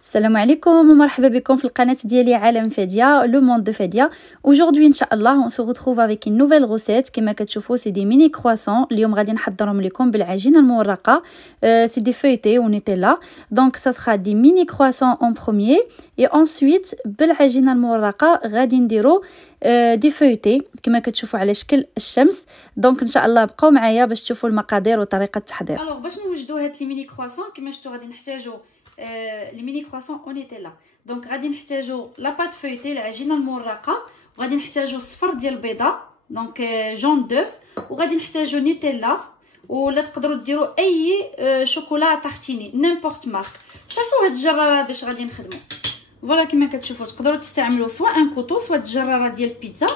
السلام عليكم ومرحبا بكم في القناة ديالي عالم فادية لو موند دو فادية. aujourd'hui ان شاء الله on se retrouve avec une nouvelle recette. كما كتشوفوا سي دي ميني كرواسون. اليوم غادي نحضرهم لكم بالعجينه المورقه. سي دي فeuilletés au Nutella. donc ça sera des mini croissants en premier et ensuite بالعجينه المورقه غادي نديرو دي فeuilletés كما كتشوفوا على شكل الشمس. دونك ان شاء الله بقاو معايا باش تشوفوا المقادير وطريقه التحضير. الوغ باش نوجدوا هاد لي ميني كرواسون كما شفتوا غادي نحتاجوا لي ميني كرواسون او نيتيلا. دونك غادي نحتاجوا لا بات فeuilletée العجينه المورقه، وغادي نحتاجوا صفر ديال البيضه دونك جون دوف، وغادي نحتاجوا نيتيلا، ولا تقدروا ديروا اي شوكولا طاختيني نيمبورط مارك. شوفوا هاد الجراره باش غادي نخدموا فوالا كما كتشوفوا تقدروا تستعملوا سواء ان كوطو سواء الجراره ديال البيتزا.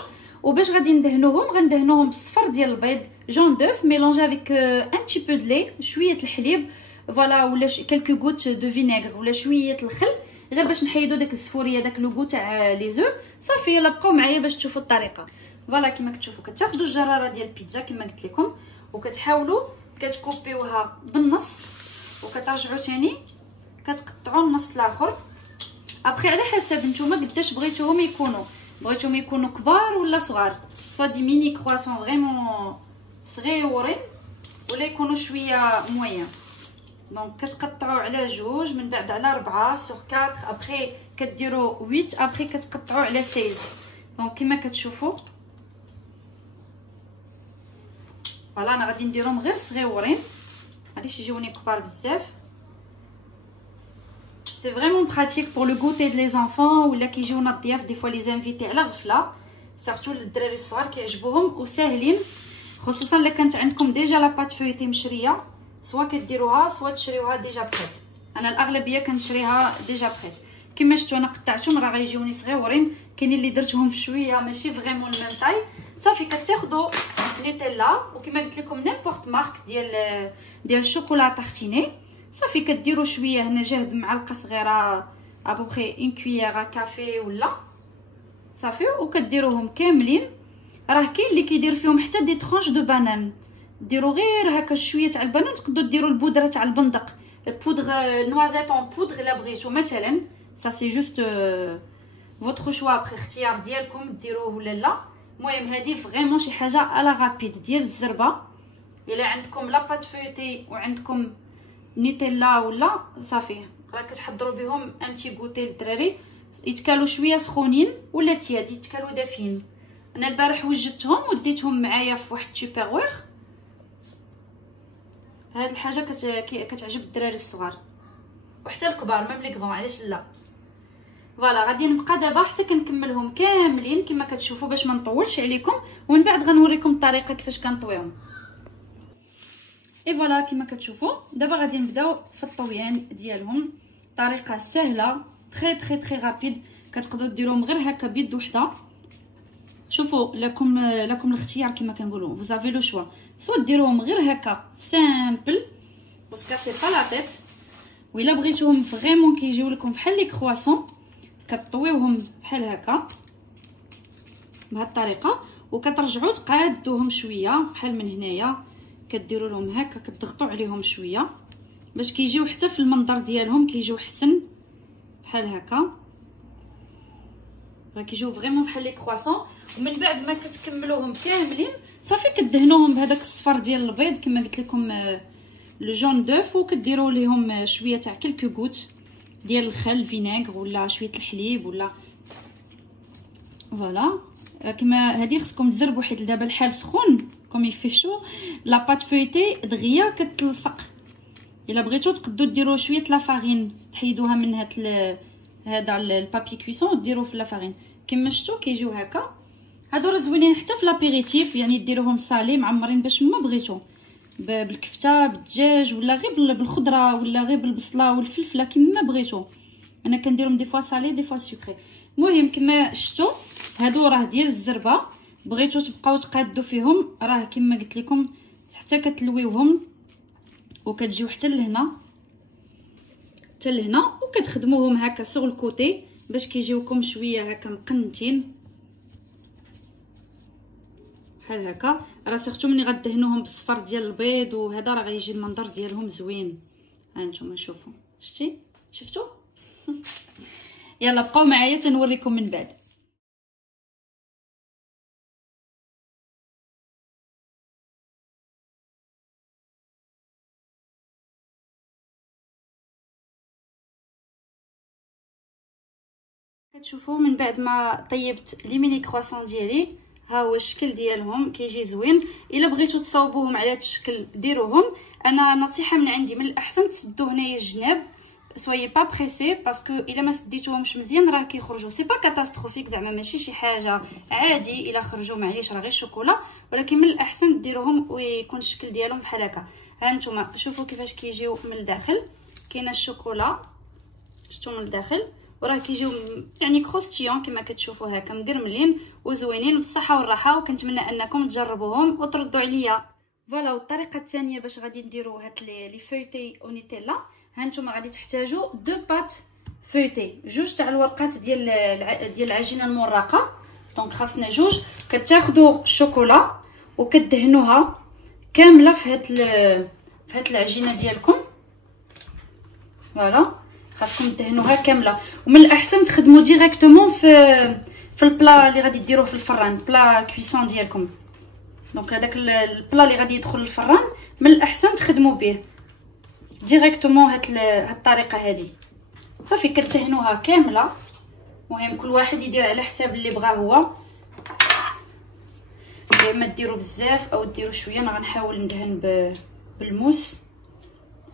وباش غادي ندهنوهم غندهنوهم بالصفر ديال البيض جون دوف ميلونجي افيك ان بتي بو دو لي، شويه الحليب فوالا ولا كلكو غوت دو فينيغر ولا شويه الخل، غير باش نحيدوا داك الزفوريه داك لو غو تاع لي زو. صافي يلا بقاو معايا باش تشوفوا الطريقه. فوالا كما كتشوفوا كتاخذوا الجراره ديال البيتزا كما قلت لكم وكتحاولوا كتكوبيوها بالنص وكترجعوا ثاني كتقطعوا النص الاخر. ابري على حسب نتوما قداش بغيتوهم يكونوا كبار ولا صغار، سوا دي ميني كرواسون فريمون صغيورين ولا يكونوا شويه موين. دونك كتقطعوا على جوج، من بعد على 4 سور 4، ابري كديروا 8، ابري كتقطعوا على 16. دونك كما كتشوفوا فوالا انا غادي نديرهم غير صغيورين غاديش يجوني كبار بزاف. سي فريمون براتيك بور لو غوتي دو لي زانفون ولا كيجيونا الضياف دي فوا لي زانفيتي على غفله، سيرتو للدراري الصغار كيعجبوهم وساهلين، خصوصا الا كانت عندكم ديجا لا بات فويتي مشريه سواء كديروها سواء تشريوها ديجا بخيت. انا الاغلبيه كنشريها ديجا بخيت. كما شفتوا انا قطعتهم راه غيجيوني صغيورين، كاينين اللي درتهم شويه ماشي فريمون الميم طاي. صافي كتاخذوا نيتيلا وكما قلت لكم نيمبورط مارك ديال الشوكولا طاختيني. صافي كديروا شويه هنا جهد بمعلقه صغيره ابوبري اون كويير كافي ولا صافي، وكديروهم كاملين. راه كاين اللي كيدير فيهم حتى دي ترونش دو بانان، ديروا غير هكا شويه تاع البنان، تقدروا ديروا البودره تاع البندق بودغ نوازيت اون بودغ الا بغيتو مثلا. سا سي جوست فوتر شوا ابري اختيار ديالكم ديروه ولا لا. المهم هذه فريمون شي حاجه على رابيد ديال الزربه. الا عندكم لا بات فويتي وعندكم نيتيلا ولا صافي راه كتحضروا بهم ان تي غوتي للدراري، يتكالوا شويه سخونين ولا تياد يتكالوا دافين. انا البارح وجدتهم وديتهم معايا في واحد تشوبروير. هاد الحاجه كتعجب الدراري الصغار وحتى الكبار ميم لي غران، علاش لا. فوالا غادي نبقى دابا حتى كنكملهم كاملين كما كتشوفوا باش ما نطولش عليكم، ومن بعد غنوريكم الطريقه كيفاش كنطويهم. اي فوالا كما كتشوفوا دابا غادي نبداو في الطويان ديالهم. طريقه سهله تري تري تري رابيد، كتقدروا ديروهم غير هكا بيد وحده. شوفوا لكم الاختيار كما كنقولوا، vous avez le choix، سوا ديروهم غير هكا سامبل باسكو سي با لا تيت، وإلا بغيتوهم فريمون كيجيو لكم بحال لي كرواسون كطويوهم بحال هكا بهاد الطريقه، وكترجعوا تقادوهم شويه بحال من هنايا، كديروا لهم هكا كتضغطوا عليهم شويه باش كيجيو حتى في المنظر ديالهم كيجيو حسن بحال هكا، راه كيجيو فريمون بحال لي كرواسون. ومن بعد ما كتكملوهم كاملين صافي كدهنوهم بهذاك الصفر ديال البيض كما قلت لكم لو جون دوف، وكديروا ليهم شويه تاع كلكو غوت ديال الخل فينيغر ولا شويه الحليب ولا فوالا. كما هذه خصكم تزربوا حيت دابا الحال سخون كوم يفيشو لا بات فويتي دغيا كتلصق. الا بغيتو تقدروا ديروا شويه لا فارين تحيدوها من هذا البابي كويسون ديروا في لا فارين كما شفتوا كيجيو هكا. هادو راه زوينين حتى في لابيريتيف، يعني ديروهم صالي معمرين باش ما بغيتو بالكفته بالدجاج ولا غير بالخضره ولا غير بالبصله والفلفله كما بغيتو. انا كنديرهم دي فوا صالي دي فوا سكري. المهم كما شفتوا هادو راه ديال الزربه، بغيتو تبقاو تقادوا فيهم راه كما قلت لكم حتى كتلويوهم وكتجيو حتى لهنا وكتخدموهم هكا سوغ الكوتي باش كيجيوكم شويه هكا مقنتين بحال هكا. راه سيرتو ملي غدهنوهم بالصفر ديال البيض وهذا راه غيجي المنظر ديالهم زوين. ها نتوما شوفوا شفتوا يلا بقاو معايا تنوريكم من بعد. كتشوفوا من بعد ما طيبت لي ميني كرواسون ديالي، ها هو الشكل ديالهم كيجي زوين. الا بغيتو تصاوبوهم على هذا الشكل ديروهم. انا نصيحه من عندي، من الاحسن تسدو هنايا الجناب، سويي با بريسي باسكو الا ما سديتوهمش مزيان راه كيخرجوا. سي با كاتاستروفيك زعما، ماشي شي حاجه، عادي الا خرجوا معليش راه غير شوكولا، ولكن من الاحسن ديروهم ويكون الشكل ديالهم بحال هكا. ها نتوما شوفوا كيفاش كيجيو من الداخل، كاينه الشوكولا شفتوا من الداخل، وراه كيجيو يعني كروستيون كما كتشوفوا هكا مقرملين وزوينين بالصحه والراحه. وكنتمنى انكم تجربوهم وتردوا عليا. فوالا. والطريقه الثانيه باش غادي نديروا هاد لي فويتي او نيتيلا، ها نتوما غادي تحتاجوا دو بات فويتي، جوج تاع الورقات ديال العجينه المرقه. دونك خاصنا جوج. كتاخذوا الشوكولا وكدهنوها كامله في هاد العجينه ديالكم. فوالا خاصكم تدهنوها كامله. ومن الاحسن تخدموا ديريكتومون في البلا اللي غادي ديروه في الفران، بلا كويسون ديالكم. دونك هذاك البلا اللي غادي يدخل للفران من الاحسن تخدموا به ديريكتومون هاد الطريقه هذه. صافي كدهنوها كامله. المهم كل واحد يدير على حساب اللي بغاه هو، يا اما ديروا بزاف او ديروا شويه. انا غنحاول ندهن بالموس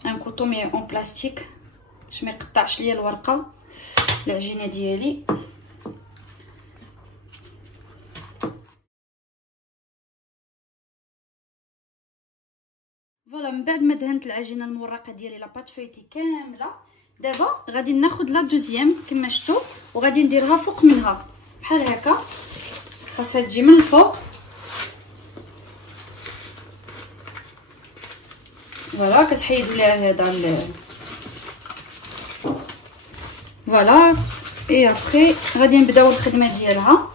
ان كوطون مي اون بلاستيك باش ما يقطعش ليا الورقه العجينه ديالي. فوالا. من بعد ما دهنت العجينه المورقه ديالي لا بات فويتي كامله، دابا غادي ناخذ لا دوزيام كما شفتوا وغادي نديرها فوق منها بحال هكا. خاصها تجي من الفوق. فوالا كتحيدوا ليها هذا فوالا. اي ابري غادي نبداو الخدمه ديالها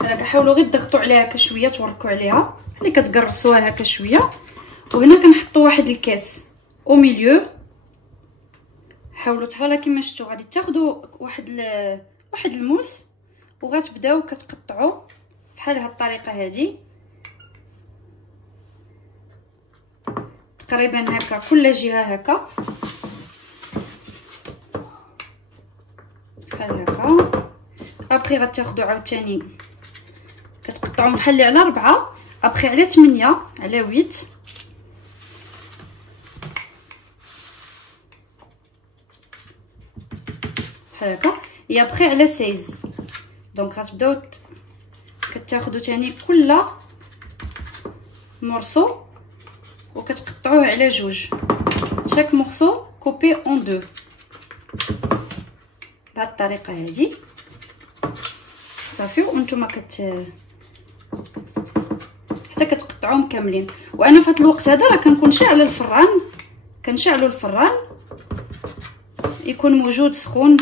بحال هكا. حاولوا غير تضغطوا عليها هكا شويه، توركوا عليها اللي كتقرصوها هكا شويه. وهنا كنحطوا واحد الكاس او ميليو. حاولوا تفعلوا كما شفتوا. غادي تاخذوا واحد الموس وغتبداو كتقطعوا بحال هاد الطريقه هذه تقريبا هكا كل جهه هكا بحال هكا. ابري غتاخذوا عاوتاني كتقطعوا بحال على 4، ابري على 8، على 8 بحال هكا، يا ابري على 16. دونك غتبداو كتاخذوا تاني كل مورسو وكتقطعوه على جوج. شاك مورسو كوبي اون دو بهاد الطريقه هذه. صافي. وانتم حتى كتقطعوهم كاملين. وانا في هذا الوقت هذا راه كنكون شاعله الفران، كنشعلوا الفران يكون موجود سخون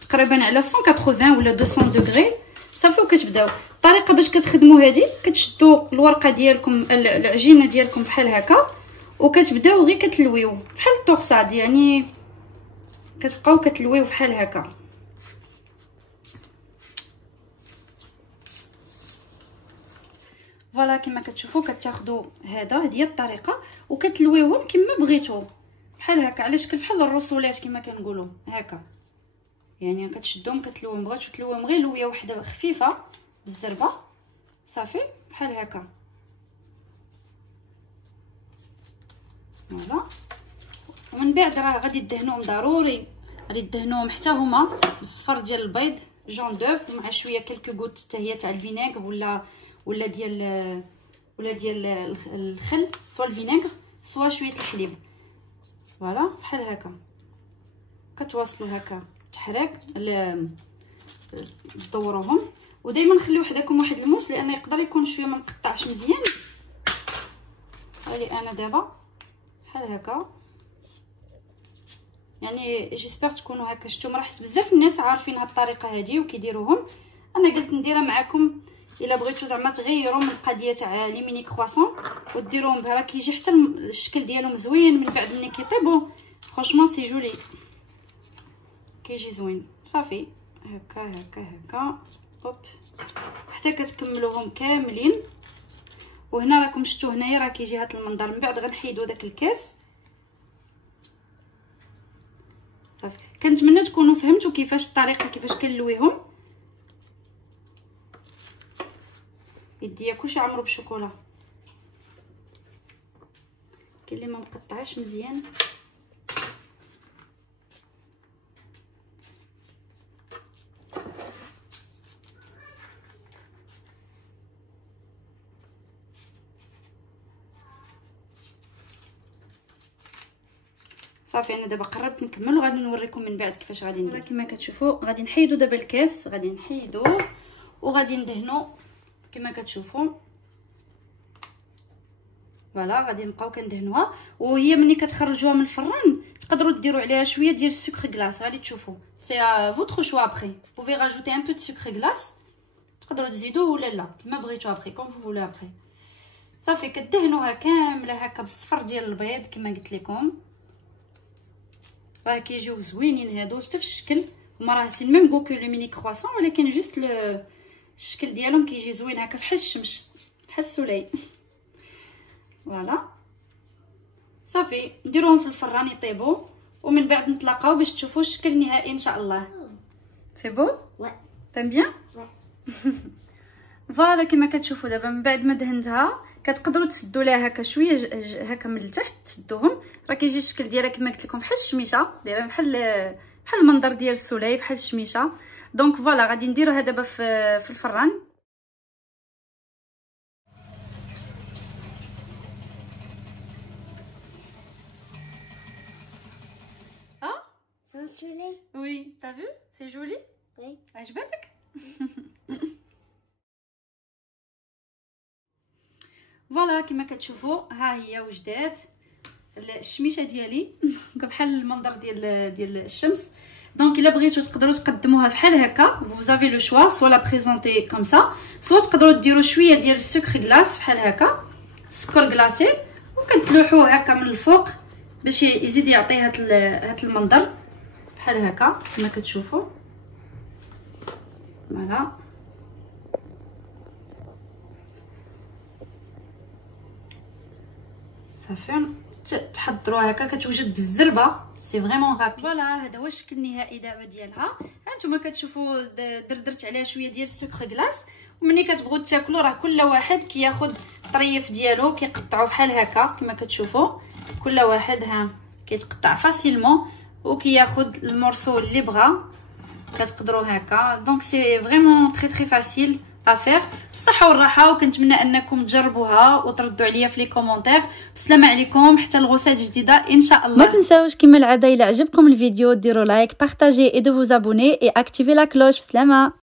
تقريبا على 180 ولا 200 دوغري. صافي. وكتبداو الطريقه باش كتخدموا هذه، كتشدوا الورقه ديالكم العجينه ديالكم بحال هكا وكتبداو غير كتلويو بحال الطورساد، يعني كتبقاو كتلويو بحال هكا. فوالا كما كتشوفوا كتاخذوا هذه هي الطريقه وكتلويوهم كما بغيتو بحال هكا على شكل بحال الرسولات كما كنقولوا هكا. يعني كتشدوهم كتلوهم، بغيتو تلوهم غير لويه واحده خفيفه بالزربه. صافي بحال هكا. فوالا. ومن بعد راه غادي دهنوهم ضروري، غادي دهنوهم حتى هما بالصفر ديال البيض جون دوف مع شويه كلكو غوت حتى هي تاع الفينيغ ولا ديال الخل، سواء الفينيغ سواء شويه الحليب. فوالا بحال هكا كتواصلوا هكا تحريك دوروهم. ودائما خليو وحدكم واحد الموس لان يقدر يكون شويه ما مقطعش مزيان. هاني انا دابا بحال هكا. يعني جيسبر تكونوا هكا شفتوا، راه حيت بزاف الناس عارفين هاد الطريقه هذه وكيديروهم. انا قلت نديرها معكم الا بغيتو زعما تغيروا من القضيه تاع لي ميني كرواسون وديروهم بها، راه كيجي حتى الشكل ديالهم زوين. من بعد ملي كيطيبوا فرانشمون سي جولي كيجي زوين. صافي هكا هكا هكا هوب حتى كتكملوهم كاملين. وهنا راكم شفتوا هنايا راه كيجي هذا المنظر. من بعد غنحيدو داك الكاس. صافي كنتمنى تكونوا فهمتوا كيفاش الطريقه كيفاش كنلويهم. يديا كلشي عمرو بالشوكولا. كاين اللي ما مقطعاش مزيان. صافي انا دابا قربت نكمل وغادي نوريكم من بعد كيفاش غادي ندير. كما كتشوفوا غادي نحيدو دابا الكاس، غادي نحيدوه وغادي ندهنو كما كتشوفوا. فوالا غادي نبقاو كندهنوها. وهي ملي كتخرجوها من الفران تقدروا ديروا عليها شويه ديال السكر غلاس. غادي تشوفوا سي فوتر شوا. ابري بوفي راجوتي ان بو دو سكر غلاس، تقدروا تزيدوه ولا لا كما بغيتو. ابري كوم فو فولي. ابري صافي كدهنوها كامله هكا بالصفر ديال البيض كما قلت لكم. راه كيجيو زوينين هادو حتى في الشكل. هما راه سي ميم غو كو لو ميني كرواسون، ولكن جوست الشكل ديالهم كيجي زوين هكا بحال الشمس بحال السولي. فوالا صافي نديروهم في الفران يطيبوا ومن بعد نتلاقاو باش تشوفوا الشكل النهائي ان شاء الله. سي بو وي تم بيان. فوالا كما كتشوفوا دابا من بعد ما دهنتها كتقدروا تسدوا ليها هكا شويه هكا من التحت تسدوهم. راه كيجي الشكل ديالها كما قلت لكم بحال الشميشه، دايره بحال المنظر ديال السولي بحال الشميشه. دونك فوالا غادي نديروها دابا في الفران. Oui, t'as vu? C'est joli? Oui. عجبتك؟ فوالا كما كتشوفوا ها هي وجدات الشميشه ديالي بحال المنظر ديال الشمس. دونك الا بغيتو تقدروا تقدموها بحال هكا. vous avez le choix soit la présenter comme ça soit تقدروا ديروا شويه ديال السكر غلاس بحال هكا سكر غلاسي وكتلوحوه هكا من الفوق باش يزيد يعطي هذا المنظر بحال هكا كما كتشوفوا. فوالا صافي تحضروها هكا كتوجد بالزربه سي فريمون غابي. فوالا هذا هو الشكل النهائي دابا ديالها. هانتوما كتشوفوا درت عليها شويه ديال السكر غلاس. وملي كتبغوا تاكلوا راه كل واحد كياخذ الطريف ديالو كيقطعوا بحال هكا كما كتشوفوا. كل واحد ها كيتقطع فاسيلمون وكياخذ المورسو اللي بغا. كتقدروا هكا. دونك سي فريمون تري فاسيل افير. بالصحه والراحه وكنتمنى انكم تجربوها وتردوا عليا في لي كومونتير. بالسلامه عليكم حتى الغوصات جديده ان شاء الله. ما تنساوش كما العاده الا عجبكم الفيديو ديروا لايك بارطاجي اي دو فوز ابوني اي اكتيفي لا كلوش. بسلامه.